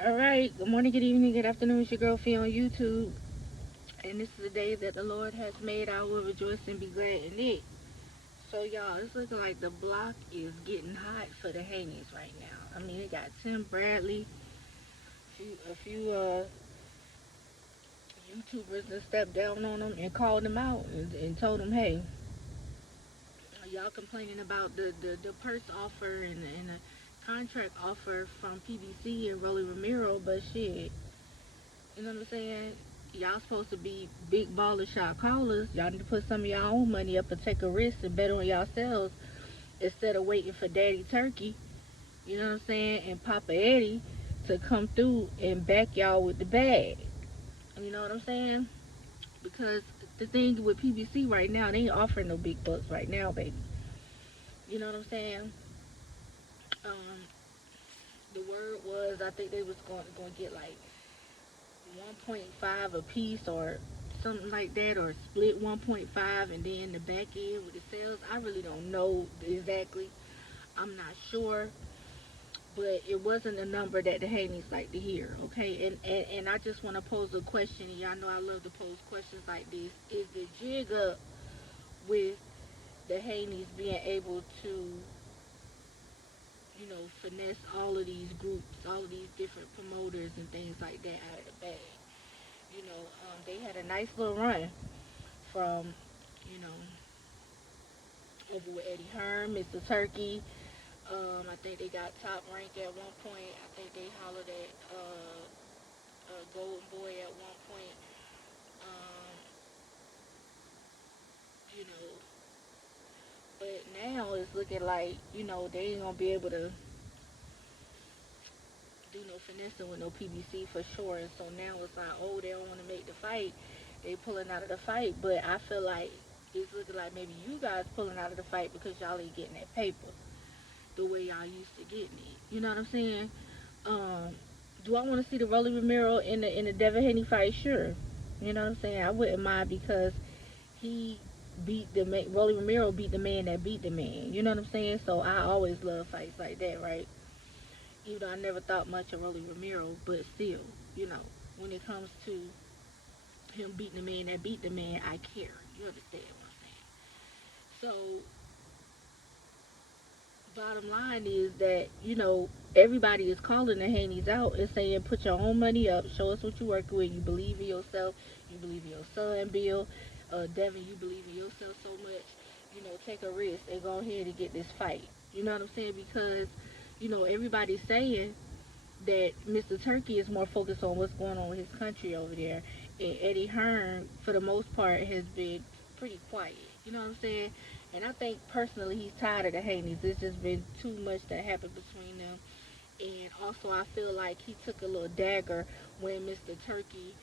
Alright, good morning, good evening, good afternoon. It's your girl Fee on YouTube. And this is the day that the Lord has made. I will rejoice and be glad in it. So y'all, it's looking like the block is getting hot for the Haneys right now. I mean, it got Tim Bradley, a few YouTubers that stepped down on them and called them out and told them, hey, y'all complaining about the purse offer and the contract offer from PBC and Rolly Ramiro, but shit, you know what I'm saying? Y'all supposed to be big baller shot callers. Y'all need to put some of y'all own money up and take a risk and bet on yourselves instead of waiting for Daddy Turkey, you know what I'm saying, and Papa Eddie to come through and back y'all with the bag. You know what I'm saying? Because the thing with PBC right now, they ain't offering no big bucks right now, baby. You know what I'm saying? Um, the word was I think they was going to get like 1.5 a piece or something like that, or split 1.5, and then the back end with the sales. I really don't know exactly. I'm not sure, but it wasn't a number that the Haneys like to hear. Okay, and I just want to pose a question. And y'all know I love to pose questions like this. Is the jig up with the Haneys being able to, finesse all of these groups, all of these different promoters and things like that out of the bag? They had a nice little run from, you know, over with Eddie Hearn, Mr. Turkey. I think they got top rank at one point. I think they hollered at Golden Boy at one point. Um, you know, but now it's looking like, they ain't gonna be able to do no finessing with no PBC for sure. And so now it's like, oh, they don't want to make the fight. They pulling out of the fight. But I feel like it's looking like maybe you guys pulling out of the fight because y'all ain't getting that paper the way y'all used to getting it. You know what I'm saying? Um, do I want to see the Rolly Ramiro in the Devin Haney fight? Sure. You know what I'm saying? I wouldn't mind because he beat the man. Rolly Ramiro beat the man that beat the man. You know what I'm saying? So I always love fights like that, right? Even though I never thought much of Rolly Ramiro, but still, when it comes to him beating the man that beat the man, I care. You understand what I'm saying? So bottom line is that everybody is calling the Haneys out and saying put your own money up, show us what you working with, you believe in yourself, you believe in your son Bill, Devin, you believe in yourself so much, take a risk and go ahead and get this fight. You know what I'm saying? Because everybody's saying that Mr. Turkey is more focused on what's going on with his country over there, and Eddie Hearn for the most part has been pretty quiet. You know what I'm saying? And I think personally he's tired of the Haneys. It's just been too much that happened between them. And also I feel like he took a little dagger when Mr. Turkey,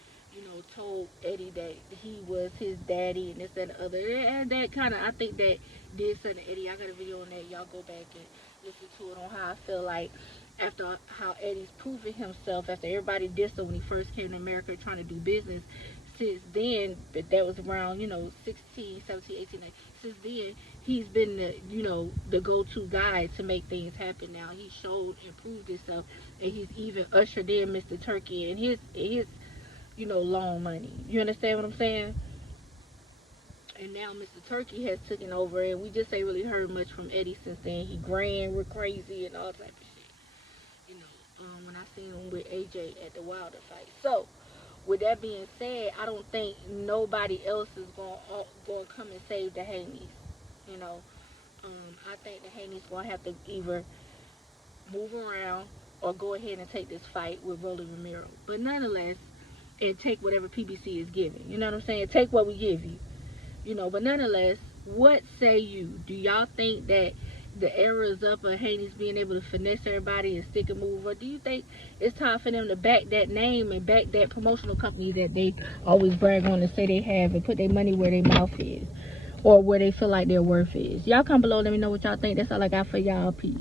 told Eddie that he was his daddy and this and the other. And that kind of, I think that did something to Eddie. I got a video on that. Y'all go back and listen to it on how I feel like after how Eddie's proven himself, after everybody dissed him when he first came to America trying to do business. Since then, that was around, 16, 17, 18, 19. Since then, he's been the go-to guy to make things happen now. He showed and proved himself, and he's even ushered in Mr. Turkey and his long money. You understand what I'm saying? And now Mr. Turkey has taken over, and we just ain't really heard much from Eddie since then. He grand, we're crazy, and all type of shit. When I seen him with AJ at the Wilder fight. So, with that being said, I don't think nobody else is going to come and save the Haneys. You know, I think the Haneys going to have to either move around or go ahead and take this fight with Rolly Ramiro. But nonetheless, and take whatever PBC is giving. You know what I'm saying? Take what we give you. But nonetheless, what say you? Do y'all think that the era is up of Haneys being able to finesse everybody and stick and move? Or do you think it's time for them to back that name and back that promotional company that they always brag on and say they have and put their money where their mouth is or where they feel like their worth is? Y'all come below, let me know what y'all think. That's all I got for y'all. Peace.